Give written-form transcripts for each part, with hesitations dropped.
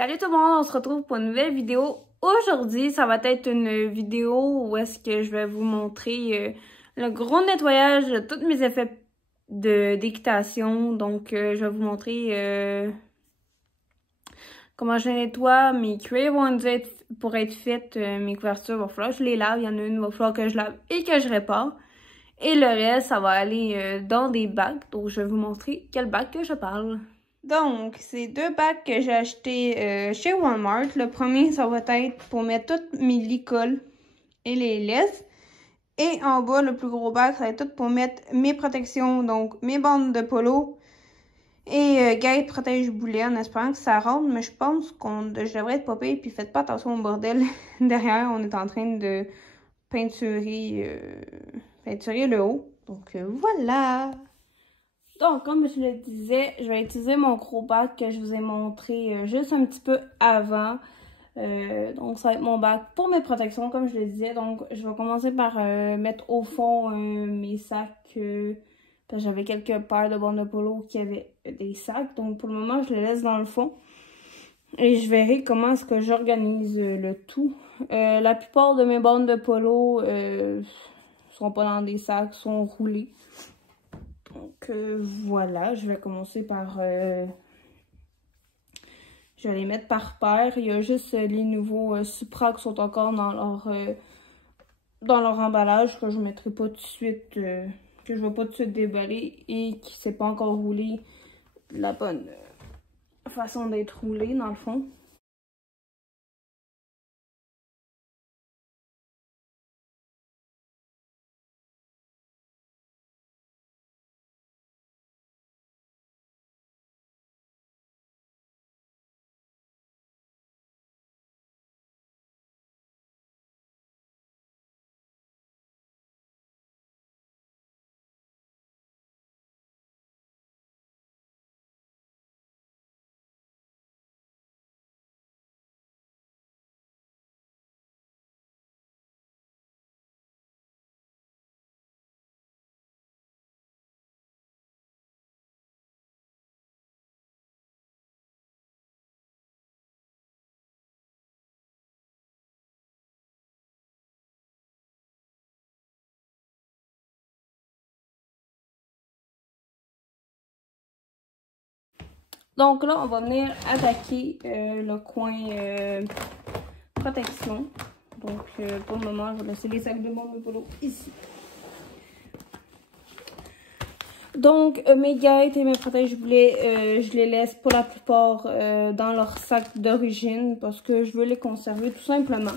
Salut tout le monde, on se retrouve pour une nouvelle vidéo. Aujourd'hui, ça va être une vidéo où est-ce que je vais vous montrer le gros nettoyage de tous mes effets d'équitation. Donc, je vais vous montrer comment je nettoie mes cuirs pour être faites. Mes couvertures, il va falloir que je les lave. Il y en a une, il va falloir que je lave et que je répare. Et le reste, ça va aller dans des bacs. Donc, je vais vous montrer quel bac que je parle. Donc, c'est deux bacs que j'ai achetés chez Walmart. Le premier, ça va être pour mettre toutes mes licoles et les laisses. Et en bas, le plus gros bac, ça va être tout pour mettre mes protections, donc mes bandes de polo et guêtres protège-boulet en espérant que ça rentre. Mais je pense je devrais être pas pire. Puis faites pas attention au bordel derrière. On est en train de peinturer le haut. Donc, voilà! Donc, comme je le disais, je vais utiliser mon gros bac que je vous ai montré juste un petit peu avant. Donc, ça va être mon bac pour mes protections, comme je le disais. Donc, je vais commencer par mettre au fond mes sacs. Parce que j'avais quelques paires de bandes de polo qui avaient des sacs. Donc, pour le moment, je les laisse dans le fond. Et je verrai comment est-ce que j'organise le tout. La plupart de mes bandes de polo sont pas dans des sacs, sont roulées. Donc voilà, je vais commencer par... je vais les mettre par paire. Il y a juste les nouveaux Supra qui sont encore dans leur emballage que je ne mettrai pas tout de suite, que je ne vais pas tout de suite déballer et qui ne s'est pas encore roulé de la bonne façon d'être roulé dans le fond. Donc là, on va venir attaquer le coin protection. Donc pour le moment, je vais laisser les sacs de bandes de polo ici. Donc mes guêtres et mes protège-boulets, je les laisse pour la plupart dans leur sac d'origine parce que je veux les conserver tout simplement.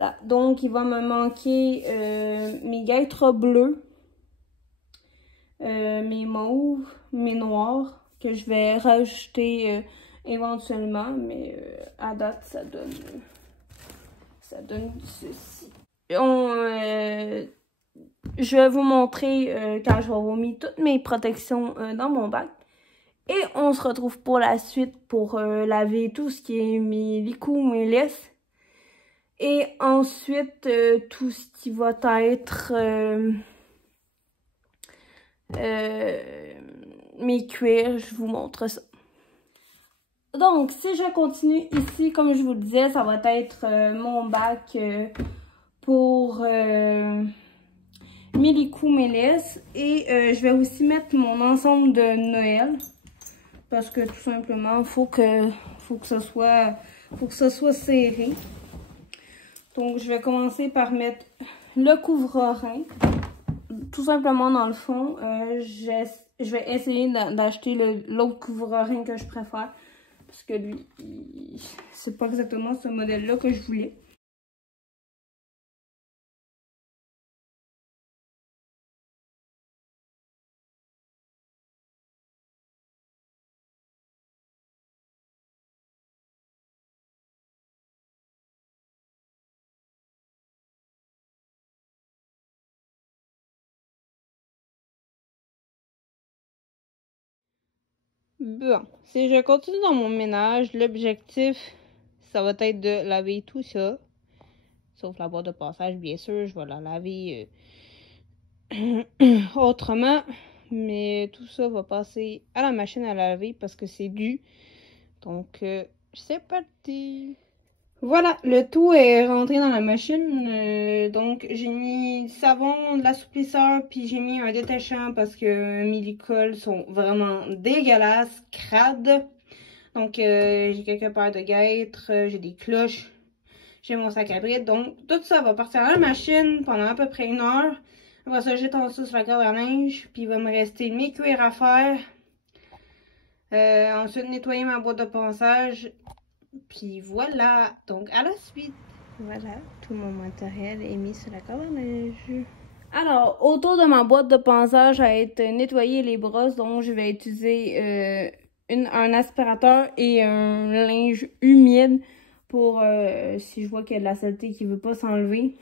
Là. Donc, il va me manquer mes guêtres bleues, mes mauves, mes noirs, que je vais rajouter éventuellement, mais à date, ça donne ceci. Je vais vous montrer quand je vais avoir mis toutes mes protections dans mon bac. Et on se retrouve pour la suite pour laver tout ce qui est mes licous, mes laisses. Et ensuite, tout ce qui va être mes cuirs, je vous montre ça. Donc, si je continue ici, comme je vous le disais, ça va être mon bac pour mes licous, mes laisses. Et je vais aussi mettre mon ensemble de Noël. Parce que tout simplement, il faut que ça soit serré. Donc, je vais commencer par mettre le couvre-rein. Tout simplement, dans le fond, je vais essayer d'acheter l'autre couvre-rein que je préfère. Parce que lui, c'est pas exactement ce modèle-là que je voulais. Bon, si je continue dans mon ménage, l'objectif, ça va être de laver tout ça. sauf la boîte de passage, bien sûr, je vais la laver autrement. Mais tout ça va passer à la machine à laver parce que c'est dû. Donc, c'est parti! Voilà, le tout est rentré dans la machine. Donc, j'ai mis du savon, de l'assouplisseur, puis j'ai mis un détachant parce que mes licoles sont vraiment dégueulasses, crades. Donc, j'ai quelques paires de guêtres, j'ai des cloches, j'ai mon sac à brides. Donc, tout ça va partir à la machine pendant à peu près 1 heure. Après ça, j'étends ça sur la corde à linge, puis il va me rester mes cuirs à faire. Ensuite, nettoyer ma boîte de ponçage. Puis voilà, donc à la suite. Voilà, tout mon matériel est mis sur la corde à linge. Alors, autour de ma boîte de ponçage a été nettoyer les brosses, donc je vais utiliser un aspirateur et un linge humide pour si je vois qu'il y a de la saleté qui ne veut pas s'enlever.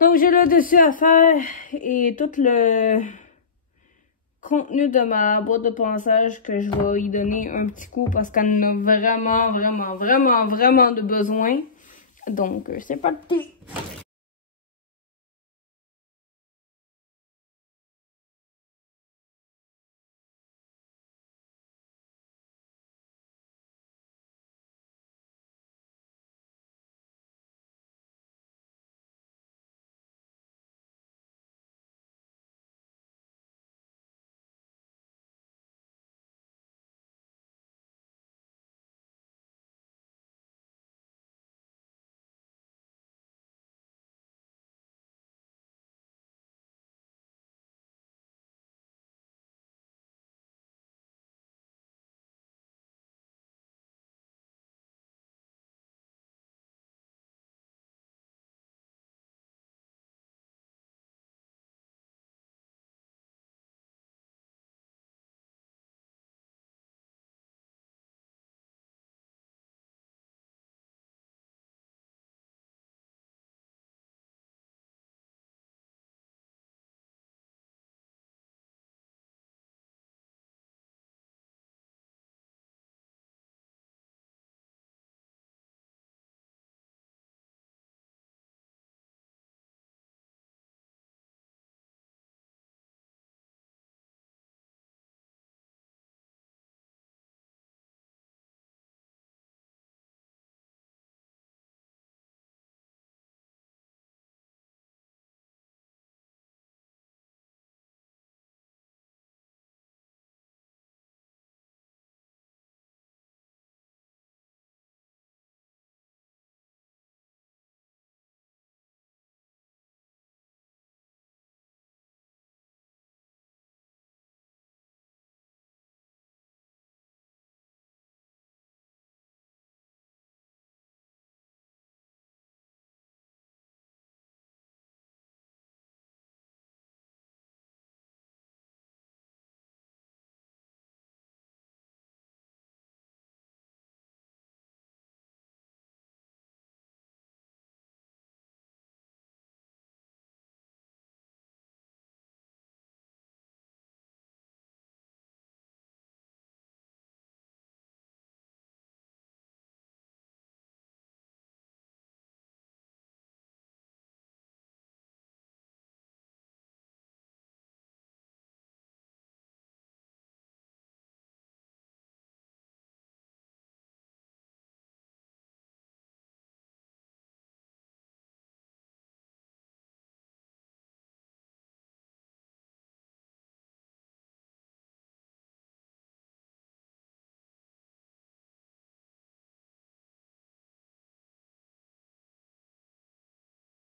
Donc, j'ai le dessus à faire et tout le contenu de ma boîte de ponçage que je vais y donner un petit coup parce qu'elle en a vraiment de besoin. Donc, c'est parti!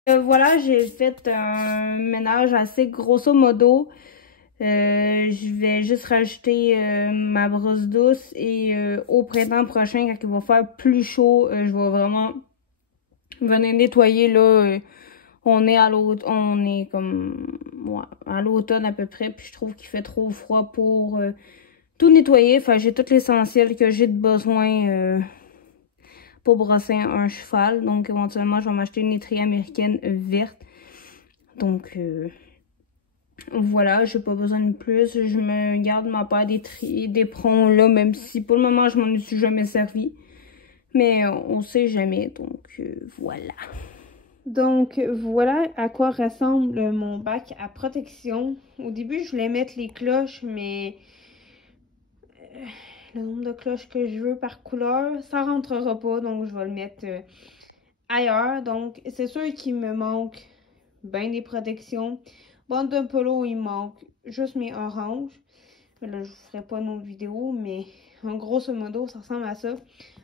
Voilà, j'ai fait un ménage assez grosso modo. Je vais juste rajouter ma brosse douce et au printemps prochain, quand il va faire plus chaud, je vais vraiment venir nettoyer là. On est à l'automne, on est comme ouais, à l'automne à peu près, puis je trouve qu'il fait trop froid pour tout nettoyer. Enfin, j'ai tout l'essentiel que j'ai de besoin pour brosser un cheval. Donc, éventuellement, je vais m'acheter une étrier américaine verte. Donc, voilà, j'ai pas besoin de plus. Je me garde ma paire d'éperons là, même si pour le moment, je m'en suis jamais servi. Mais on sait jamais, donc voilà. Donc voilà à quoi ressemble mon bac à protection. Au début, je voulais mettre les cloches, mais le nombre de cloches que je veux par couleur, ça rentrera pas, donc je vais le mettre ailleurs. Donc c'est sûr qu'il me manque bien des protections. Bande de polo, il manque juste mes oranges. Là, je vous ferai pas une autre vidéo, mais en grosso modo, ça ressemble à ça.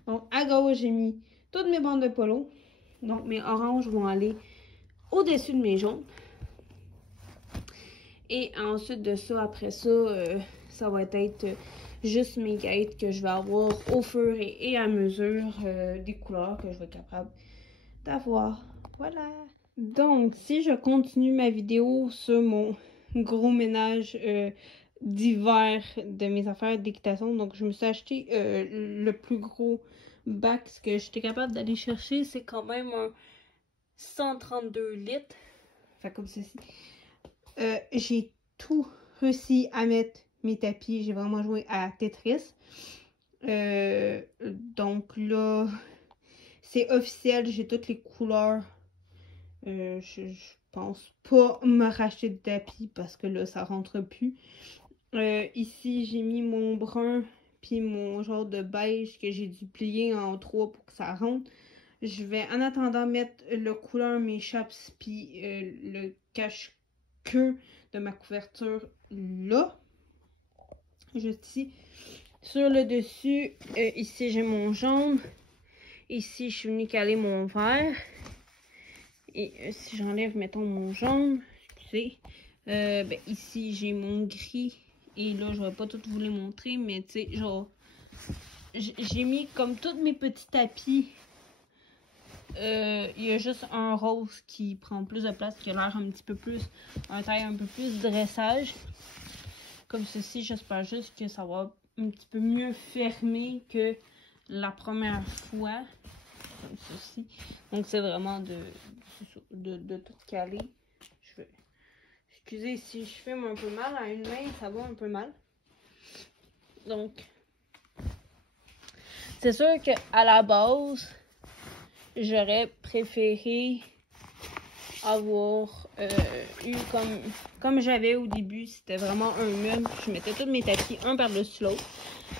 Donc à gauche, j'ai mis toutes mes bandes de polo. Donc mes oranges vont aller au-dessus de mes jaunes. Et ensuite de ça, après ça, ça va être juste mes guêtres que je vais avoir au fur et à mesure des couleurs que je vais être capable d'avoir. Voilà. Donc, si je continue ma vidéo sur mon gros ménage d'hiver de mes affaires d'équitation, donc je me suis acheté le plus gros bac. Ce que j'étais capable d'aller chercher, c'est quand même un 132 litres. Fait comme ceci. J'ai tout réussi à mettre mes tapis. J'ai vraiment joué à Tetris. Donc là, c'est officiel. J'ai toutes les couleurs. Je pense pas me racheter de tapis parce que là, ça rentre plus. Ici, j'ai mis mon brun puis mon genre de beige que j'ai dû plier en 3 pour que ça rentre. Je vais en attendant mettre le couleur mes chaps puis le cache-queue de ma couverture là. Juste ici. Sur le dessus, ici j'ai mon jaune. Ici, je suis venue caler mon vert. Et si j'enlève, mettons, mon jaune, excusez, ben, ici, j'ai mon gris. Et là, je vais pas tout vous les montrer, mais tu sais, genre, j'ai mis comme tous mes petits tapis. Il y a juste un rose qui prend plus de place, qui a l'air un petit peu plus, un taille un peu plus dressage. Comme ceci, j'espère juste que ça va un petit peu mieux fermer que la première fois. Comme ceci. Donc c'est vraiment de tout caler. Excusez si je filme un peu mal à une main, ça va un peu mal. Donc c'est sûr que à la base, j'aurais préféré avoir eu comme j'avais au début, c'était vraiment un meuble. Je mettais tous mes tapis un par-dessus l'autre.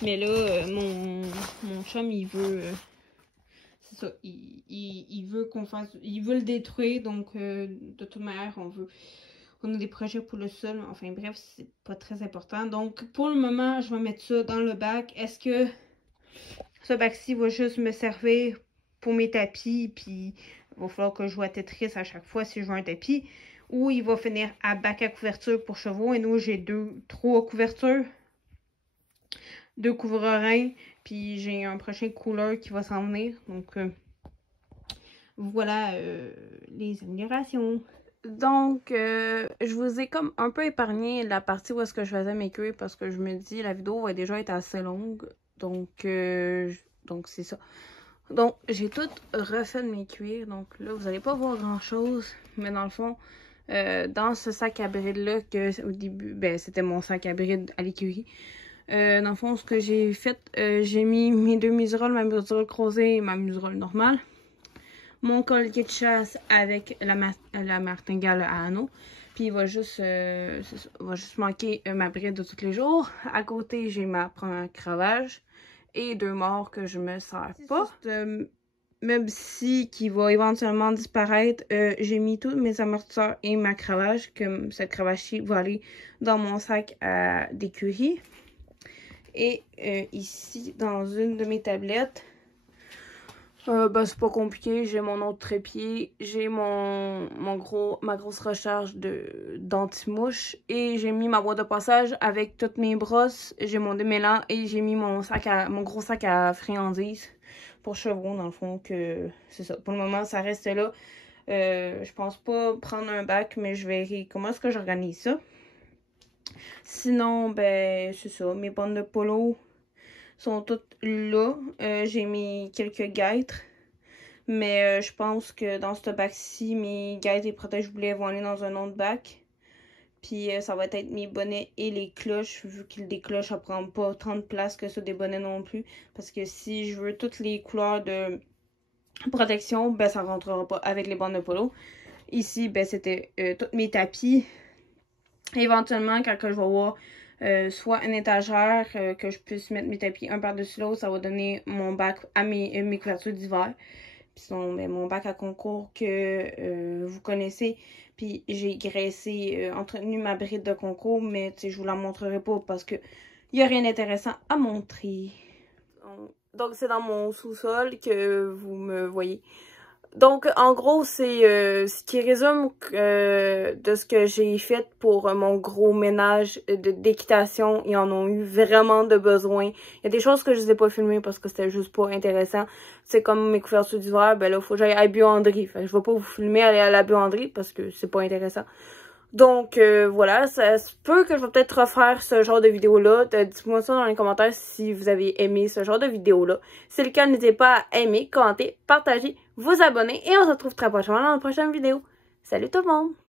Mais là, mon chum, il veut... c'est ça, il veut qu'on fasse... Il veut le détruire, donc de toute manière, on a des projets pour le sol. Enfin bref, c'est pas très important. Donc pour le moment, je vais mettre ça dans le bac. Est-ce que ce bac-ci va juste me servir pour mes tapis, puis il va falloir que je joue à Tetris à chaque fois si je veux un tapis, ou il va finir à bac à couverture pour chevaux. Et nous, j'ai 3 couvertures, 2 couvre-reins, puis j'ai un prochain couleur qui va s'en venir. Donc voilà les améliorations. Donc, je vous ai comme un peu épargné la partie où est-ce que je faisais mes cuirs parce que je me dis la vidéo va déjà être assez longue. Donc c'est ça. Donc, j'ai tout refait de mes cuirs. Donc là, vous n'allez pas voir grand-chose. Mais dans le fond, dans ce sac à bride-là, que au début, ben c'était mon sac à bride à l'écurie. Dans le fond, ce que j'ai fait, j'ai mis mes 2 museroles, ma muserolle croisée et ma muserolle normale. Mon collier de chasse avec la martingale à anneaux. Puis il va juste, manquer ma bride de tous les jours. À côté, j'ai ma première cravache et 2 morts que je me sers pas. Même si qui va éventuellement disparaître, j'ai mis tous mes amortisseurs et ma cravache, que cette cravache-ci va aller dans mon sac d'écurie. Et ici, dans une de mes tablettes, ben, c'est pas compliqué, j'ai mon autre trépied, j'ai ma grosse recharge d'anti-mouche et j'ai mis ma boîte de passage avec toutes mes brosses, j'ai mon démêlant et j'ai mis mon gros sac à friandises pour chevaux dans le fond. Que c'est ça, pour le moment ça reste là. Je pense pas prendre un bac, mais je verrai comment est-ce que j'organise ça. Sinon, ben c'est ça, mes bandes de polo sont toutes là. J'ai mis quelques guêtres. Mais je pense que dans ce bac-ci, mes guêtres et protège-boulets vont aller dans un autre bac. Puis ça va être mes bonnets et les cloches, vu que des cloches, ça prend pas tant de place que ça des bonnets non plus. Parce que si je veux toutes les couleurs de protection, ben ça rentrera pas avec les bandes de polo. Ici, ben c'était tous mes tapis. Éventuellement, quand je vais avoir soit une étagère que je puisse mettre mes tapis un par-dessus l'autre, ça va donner mon bac à mes couvertures d'hiver. Puis sinon, ben, mon bac à concours que vous connaissez. Puis j'ai graissé, entretenu ma bride de concours, mais je vous la montrerai pas parce que il n'y a rien d'intéressant à montrer. Donc c'est dans mon sous-sol que vous me voyez. Donc, en gros, c'est ce qui résume de ce que j'ai fait pour mon gros ménage d'équitation. Ils en ont eu vraiment de besoin. Il y a des choses que je ne ai pas filmées parce que c'était juste pas intéressant. C'est comme mes couvertures d'hiver, ben là, il faut que j'aille à la buanderie. Fait que je vais pas vous filmer aller à la buanderie parce que c'est pas intéressant. Donc, voilà, ça se peut que je vais peut-être refaire ce genre de vidéo-là. Dites-moi ça dans les commentaires si vous avez aimé ce genre de vidéo-là. Si c'est le cas, n'hésitez pas à aimer, commenter, partager, vous abonner. Et on se retrouve très prochainement dans la prochaine vidéo. Salut tout le monde!